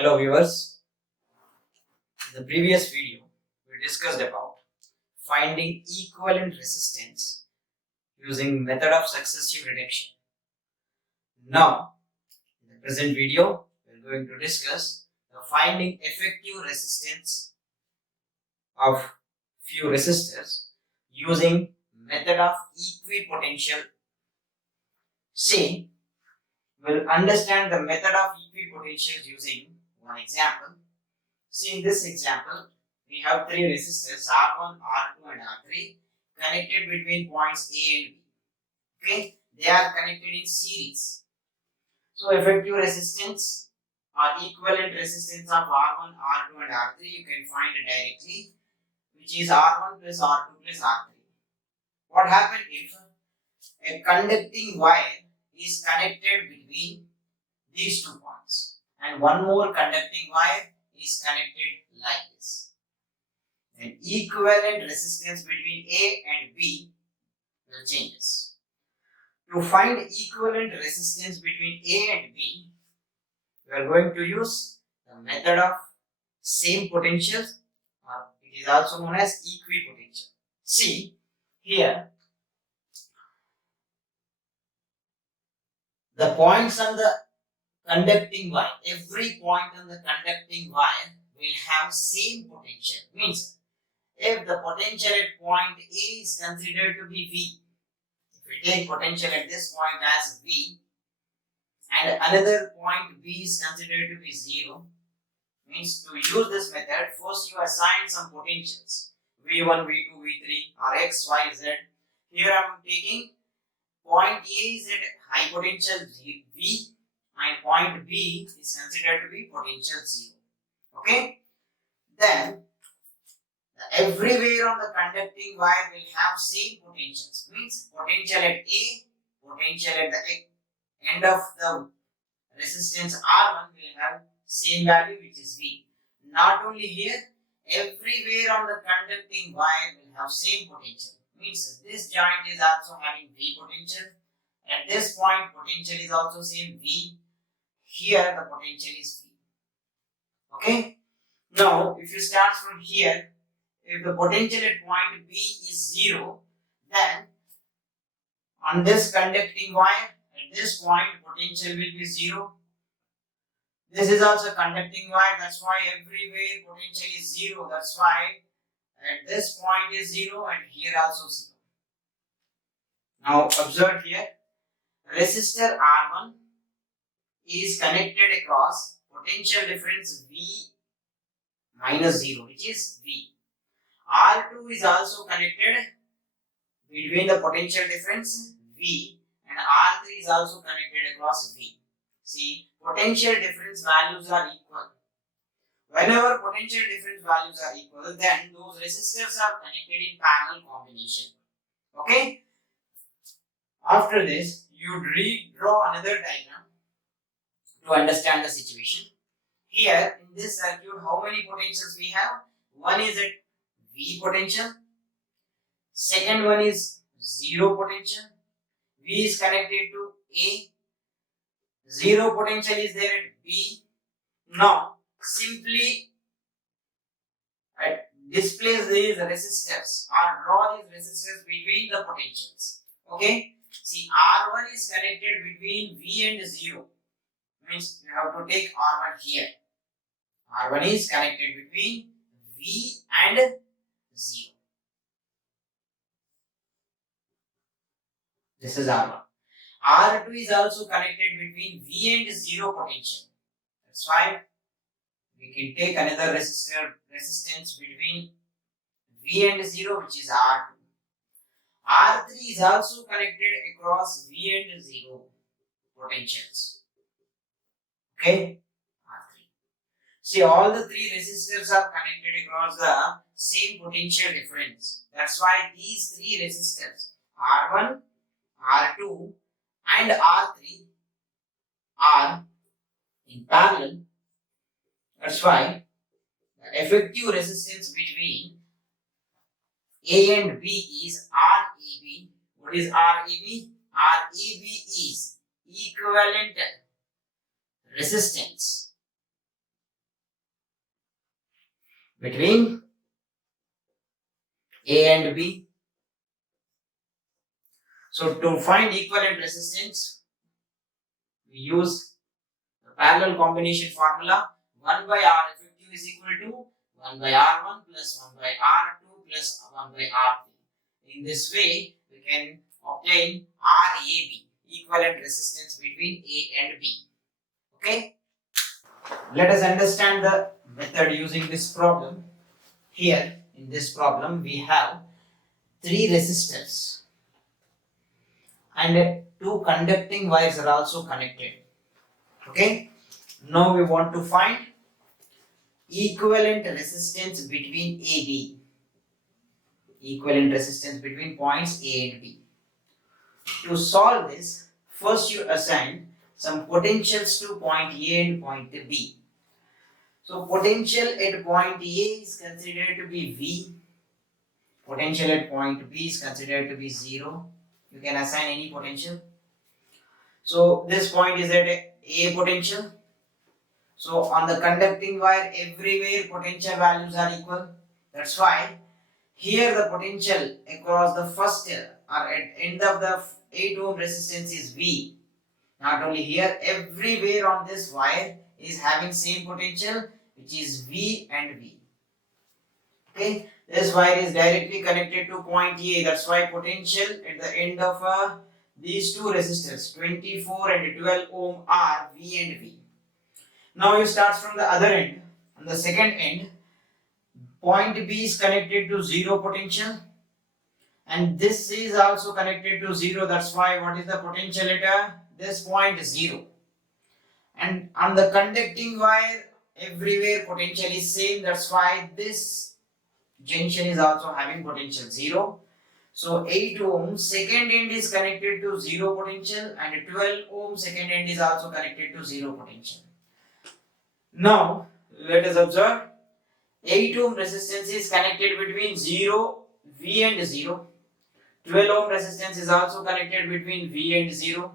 Hello viewers, in the previous video we discussed about finding equivalent resistance using method of successive reduction. Now in the present video we are going to discuss the finding effective resistance of few resistors using method of equipotential. See, we'll understand the method of equipotential using one example. See, in this example, we have three resistors R1, R2 and R3 connected between points A and B. Okay, they are connected in series. So, effective resistance or equivalent resistance of R1, R2 and R3 you can find directly, which is R1 plus R2 plus R3. What happens if a conducting wire is connected between these 2 points and one more conducting wire is connected like this? Then equivalent resistance between A and B will changes. To find equivalent resistance between A and B, we are going to use the method of same potentials, or it is also known as equipotential. See, here the points on the conducting wire, every point on the conducting wire will have same potential. Means if the potential at point A is considered to be V, if we take potential at this point as V and another point B is considered to be 0, means to use this method, first you assign some potentials V1, V2, V3 or X, Y, Z. Here I am taking point A is at high potential V and point B is considered to be potential 0. Okay, then everywhere on the conducting wire will have same potentials. Means potential at A, potential at the end of the resistance R1 will have same value, which is V. Not only here, everywhere on the conducting wire will have same potential. Means this joint is also having V potential. At this point, potential is also same V. Here the potential is V. Okay. Now, if you start from here, if the potential at point B is 0, then on this conducting wire, at this point, potential will be 0. This is also conducting wire, that's why everywhere potential is 0. That's why at this point is 0 and here also 0. Now, observe here, resistor R1 is connected across potential difference V minus 0, which is V. R2 is also connected between the potential difference V and R3 is also connected across V. See, potential difference values are equal. Whenever potential difference values are equal, then those resistors are connected in parallel combination. Okay? After this, you redraw another diagram to understand the situation. Here in this circuit, how many potentials we have? One is at V potential. Second one is 0 potential. V is connected to A. 0 potential is there at B. Now, simply displace these resistors or draw these resistors between the potentials. Okay. See, R1 is connected between V and 0. Means you have to take R1 here. R1 is connected between V and 0. This is R1. R2 is also connected between V and 0 potential. That's why we can take another resistance between V and 0, which is R2. R3 is also connected across V and 0 potentials. Okay? R3. See, all the three resistors are connected across the same potential difference. That's why these three resistors, R1, R2 and R3 are in parallel. That's why the effective resistance between A and B is RAB. What is RAB? RAB is equivalent resistance between A and B. So to find equivalent resistance, we use the parallel combination formula. 1 by R effective is equal to 1 by R1 plus 1 by R2 plus 1 by R3. In this way, we can obtain RAB, equivalent resistance between A and B. Okay? Let us understand the method using this problem. Here, in this problem, we have 3 resistors and 2 conducting wires are also connected. Okay? Now we want to find equivalent resistance between AB. Equivalent resistance between points A and B. To solve this, first you assign some potentials to point A and point B. So potential at point A is considered to be V. Potential at point B is considered to be 0. You can assign any potential. So this point is at A potential. So on the conducting wire, everywhere potential values are equal. That's why here the potential across the first or at end of the 8 ohm resistance is V. Not only here, everywhere on this wire is having same potential, which is V and V. Okay, this wire is directly connected to point A. That's why potential at the end of these two resistors, 24 and 12 ohm, are V and V. Now you start from the other end. On the second end, point B is connected to 0 potential, and this is also connected to 0. That's why what is the potential at this point? 0. And on the conducting wire, everywhere potential is same. That's why this junction is also having potential 0. So 8 ohm second end is connected to 0 potential, and 12 ohm second end is also connected to 0 potential. Now let us observe 8 ohm resistance is connected between 0, V and 0. 12 ohm resistance is also connected between V and 0.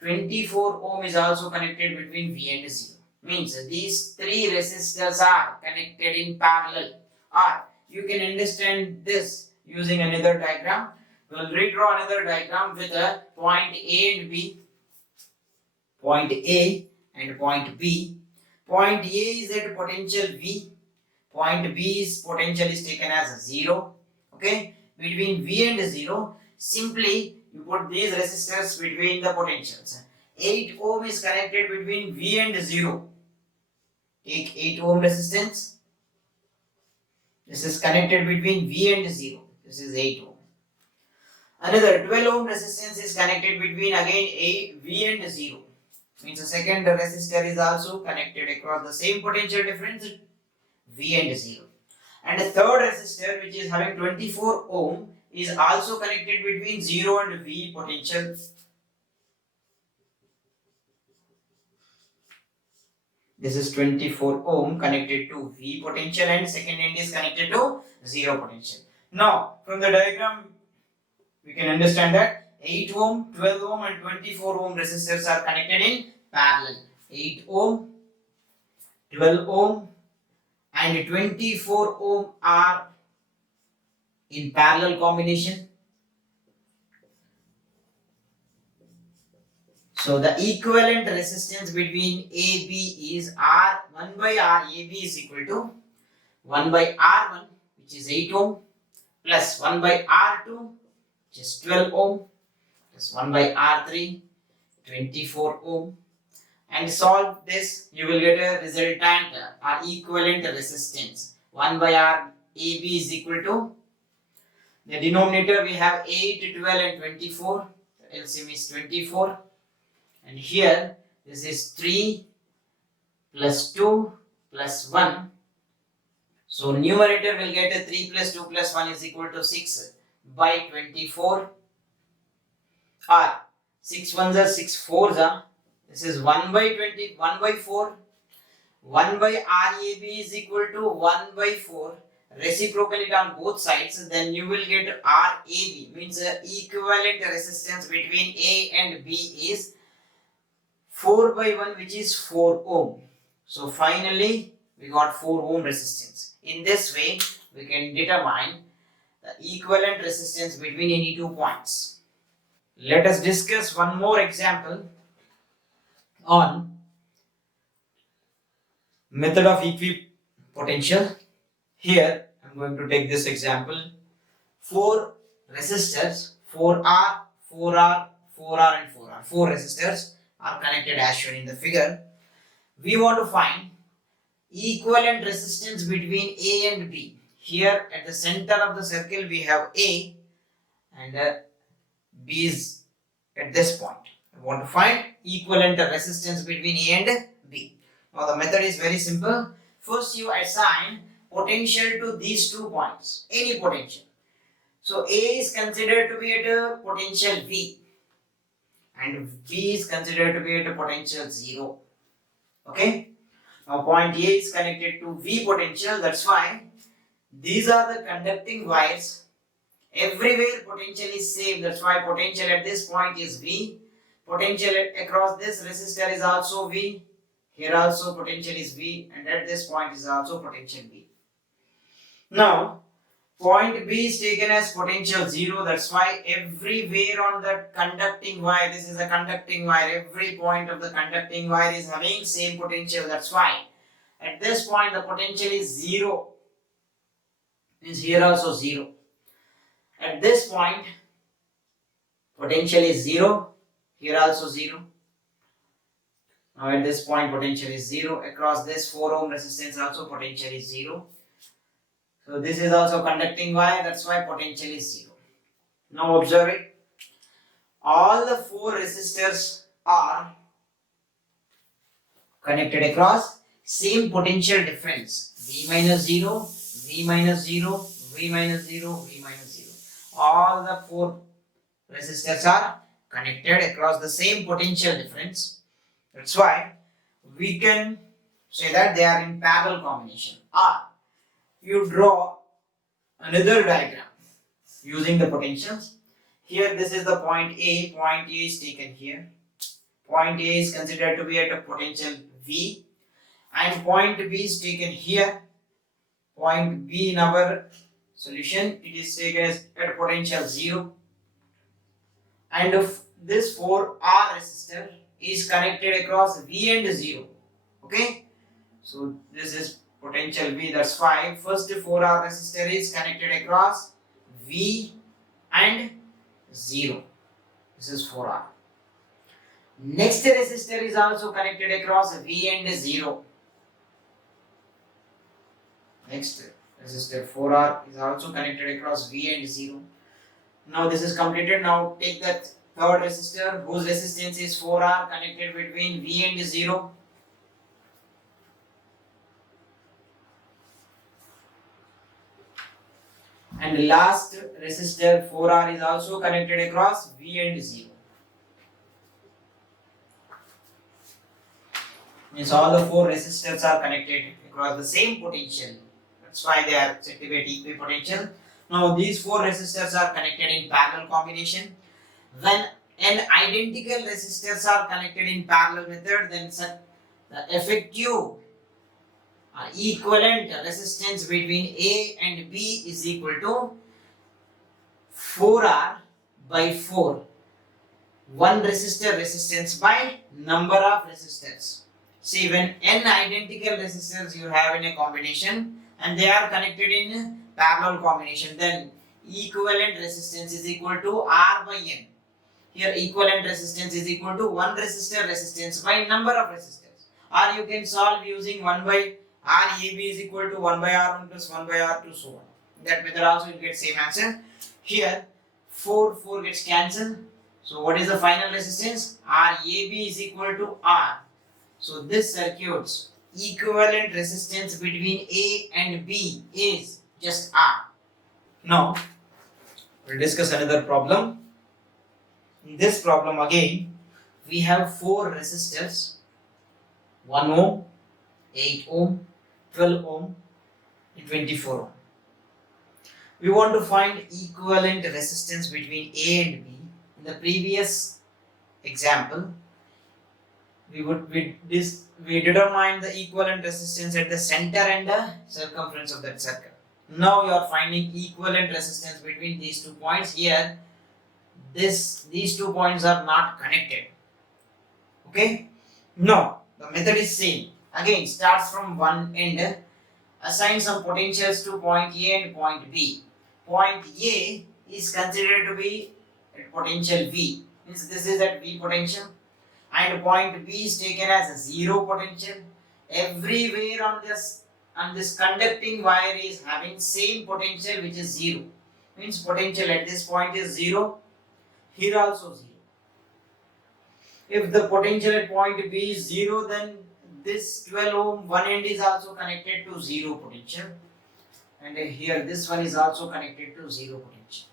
24 ohm is also connected between V and 0. Means these 3 resistors are connected in parallel. Or you can understand this using another diagram. We will redraw another diagram with a point A and B. Point A and point B. Point A is at potential V. Point B's potential is taken as 0. Okay, between V and 0, simply you put these resistors between the potentials. 8 ohm is connected between V and 0. Take 8 ohm resistance. This is connected between V and 0. This is 8 ohm. Another 12 ohm resistance is connected between again V and 0. Means the second resistor is also connected across the same potential difference, V and 0. And the third resistor, which is having 24 ohm, is also connected between 0 and V potential. This is 24 ohm connected to V potential, and second end is connected to 0 potential. Now, from the diagram, we can understand that 8 ohm, 12 ohm and 24 ohm resistors are connected in parallel. 8 ohm, 12 ohm and 24 ohm are in parallel combination. So the equivalent resistance between AB is R, 1 by R, AB is equal to 1 by R1, which is 8 ohm, plus 1 by R2, which is 12 ohm, plus 1 by R3, 24 ohm. And solve this, you will get a resultant or equivalent resistance. 1 by R, AB is equal to, the denominator we have 8, 12 and 24, LCM is 24. And here, this is 3 plus 2 plus 1. So numerator will get a 3 plus 2 plus 1 is equal to 6 by 24. Or 6 ones are 6 fours are. This is 1 by 20, 1 by 4. 1 by RAB is equal to 1 by 4. Reciprocal it on both sides, then you will get RAB, means equivalent resistance between A and B is 4 by 1, which is 4 ohm. So finally we got 4 ohm resistance. In this way, we can determine the equivalent resistance between any 2 points. Let us discuss one more example on method of equipotential. Here, I am going to take this example. 4 resistors, 4R, 4R, 4R and 4R. 4 resistors are connected as shown in the figure. We want to find equivalent resistance between A and B. Here at the center of the circle we have A and B is at this point. We want to find equivalent resistance between A and B. Now the method is very simple. First you assign potential to these 2 points, any potential. So A is considered to be at a potential V and B is considered to be at a potential 0. Okay. Now point A is connected to V potential, that's why these are the conducting wires. Everywhere potential is same, that's why potential at this point is V. Potential across this resistor is also V. Here also potential is V and at this point is also potential V. Now point B is taken as potential 0, that's why everywhere on the conducting wire, this is a conducting wire, every point of the conducting wire is having same potential, that's why at this point the potential is 0, means here also 0. At this point potential is 0, here also 0. Now at this point potential is 0, across this 4 ohm resistance also potential is 0. So this is also conducting wire, that's why potential is 0. Now observe it. All the 4 resistors are connected across same potential difference. V minus 0, V minus 0, V minus 0, V minus 0. All the 4 resistors are connected across the same potential difference. That's why we can say that they are in parallel combination. Or you draw another diagram using the potentials. Here this is the point A. Point A is taken here. Point A is considered to be at a potential V and point B is taken here. Point B in our solution, it is taken as at a potential 0. And if this 4R resistor is connected across V and 0. Okay. So this is potential V, that's why first 4R resistor is connected across V and 0. This is 4R. Next resistor is also connected across V and 0. Next resistor 4R is also connected across V and 0. Now this is completed. Now take that third resistor whose resistance is 4R connected between V and 0. And last resistor 4R is also connected across V and 0. Means all the 4 resistors are connected across the same potential. That's why they are said to be equipotential. Now these 4 resistors are connected in parallel combination. When identical resistors are connected in parallel method, then the effective equivalent resistance between A and B is equal to 4R by 4. One resistor resistance by number of resistors. See, when n identical resistors you have in a combination and they are connected in parallel combination, then equivalent resistance is equal to R by n. Here equivalent resistance is equal to one resistor resistance by number of resistors. Or you can solve using 1 by RAB is equal to 1 by R1 plus 1 by R2, so on. That method also you get same answer. Here 4 gets cancelled. So what is the final resistance? RAB is equal to R. So this circuit's equivalent resistance between A and B is just R. Now we'll discuss another problem. In this problem again we have 4 resistors, 1 ohm, 8 ohm, 12 ohm and 24 ohm. We want to find equivalent resistance between A and B. In the previous example we determine the equivalent resistance at the center and the circumference of that circle. Now you are finding equivalent resistance between these 2 points. Here, these 2 points are not connected. Okay? No, the method is same. Again, starts from one end. Assign some potentials to point A and point B. Point A is considered to be at potential V. Means this is at V potential. And point B is taken as a 0 potential. Everywhere on this conducting wire is having same potential, which is 0. Means potential at this point is 0. Here also 0. If the potential at point B is 0, then this 12 ohm one end is also connected to 0 potential, and here this one is also connected to 0 potential.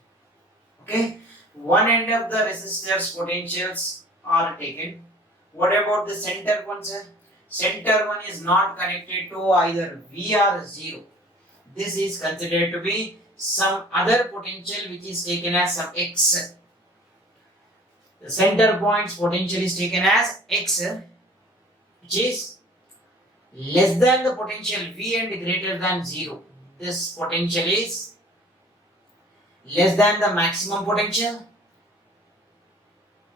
Okay, one end of the resistors potentials are taken. What about the center one, sir? Center one is not connected to either V or 0. This is considered to be some other potential which is taken as some X. The center point's potential is taken as X, which is less than the potential V and greater than 0. This potential is less than the maximum potential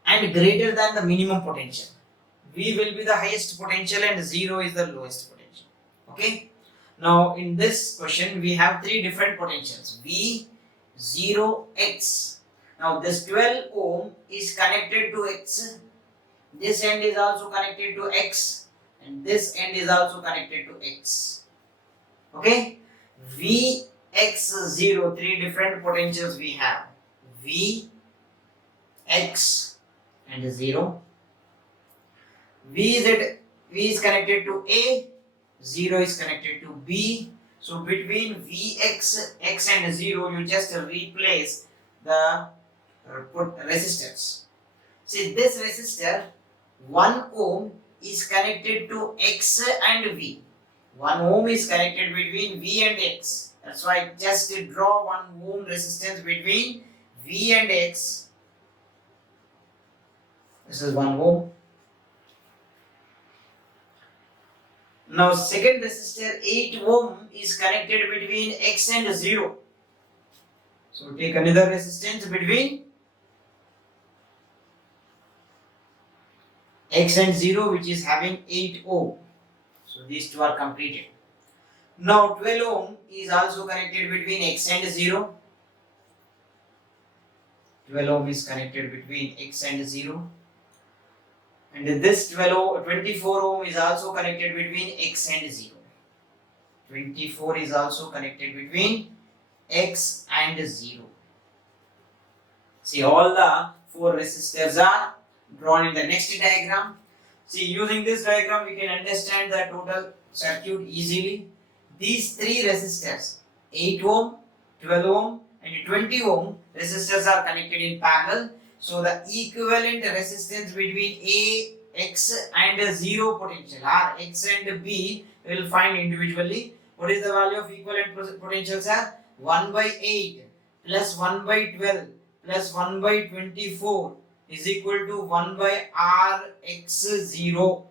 and greater than the minimum potential. V will be the highest potential and 0 is the lowest potential. Okay. Now in this question we have 3 different potentials, V, 0, X. Now this 12 ohm is connected to X. This end is also connected to X. And this end is also connected to X. Okay? V, X, 0, 3 different potentials we have. V, X, and 0. V is connected to A, 0 is connected to B. So between V, X and 0, you just replace the resistors. See, this resistor, 1 ohm, is connected to X and V. 1 ohm is connected between V and X. That's why just draw 1 ohm resistance between V and X. This is 1 ohm. Now second resistor, 8 ohm, is connected between X and 0. So take another resistance between X and 0, which is having 8 ohm. So these two are completed. Now 12 ohm is also connected between X and 0. 12 ohm is connected between X and 0. And this 24 ohm is also connected between X and 0. 24 is also connected between X and 0. See, all the 4 resistors are drawn in the next diagram. See, using this diagram we can understand the total circuit easily. These 3 resistors, 8 ohm, 12 ohm and 20 ohm resistors are connected in parallel. So the equivalent resistance between A, X and 0 potential, or X and B, we will find individually. What is the value of equivalent potentials? 1 by 8 plus 1 by 12 plus 1 by 24 is equal to 1 by Rx0.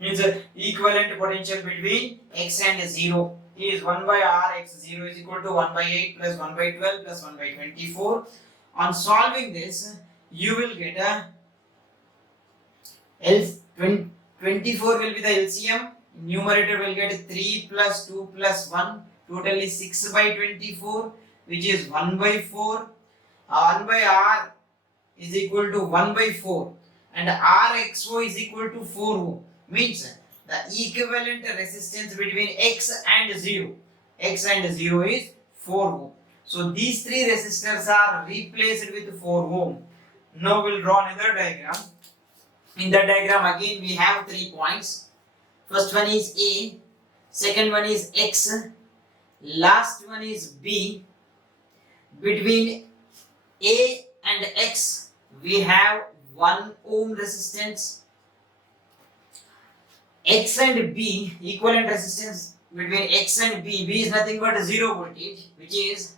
Means equivalent potential between X and 0 is 1 by Rx0 is equal to 1 by 8 plus 1 by 12 plus 1 by 24. On solving this, you will get a 24 will be the LCM. Numerator will get 3 plus 2 plus 1. Total is 6 by 24, which is 1 by 4. 1 by R is equal to 1 by 4. And Rxo is equal to 4 ohm. Means the equivalent resistance between X and 0. X and 0 is 4 ohm. So these 3 resistors are replaced with 4 ohm. Now we'll draw another diagram. In that diagram again we have 3 points. First one is A, second one is X, last one is B. Between A and X we have 1 ohm resistance. X and B, equivalent resistance between X and B. B is nothing but 0 voltage, which is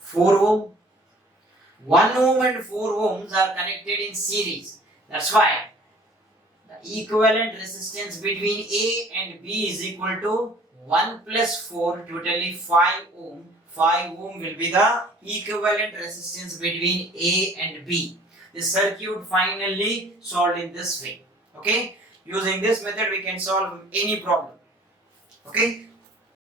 4 ohm. 1 ohm and 4 ohms are connected in series. That's why the equivalent resistance between A and B is equal to 1 plus 4, totally 5 ohm. 5 ohm will be the equivalent resistance between A and B. The circuit finally solved in this way. Okay, using this method we can solve any problem. Okay,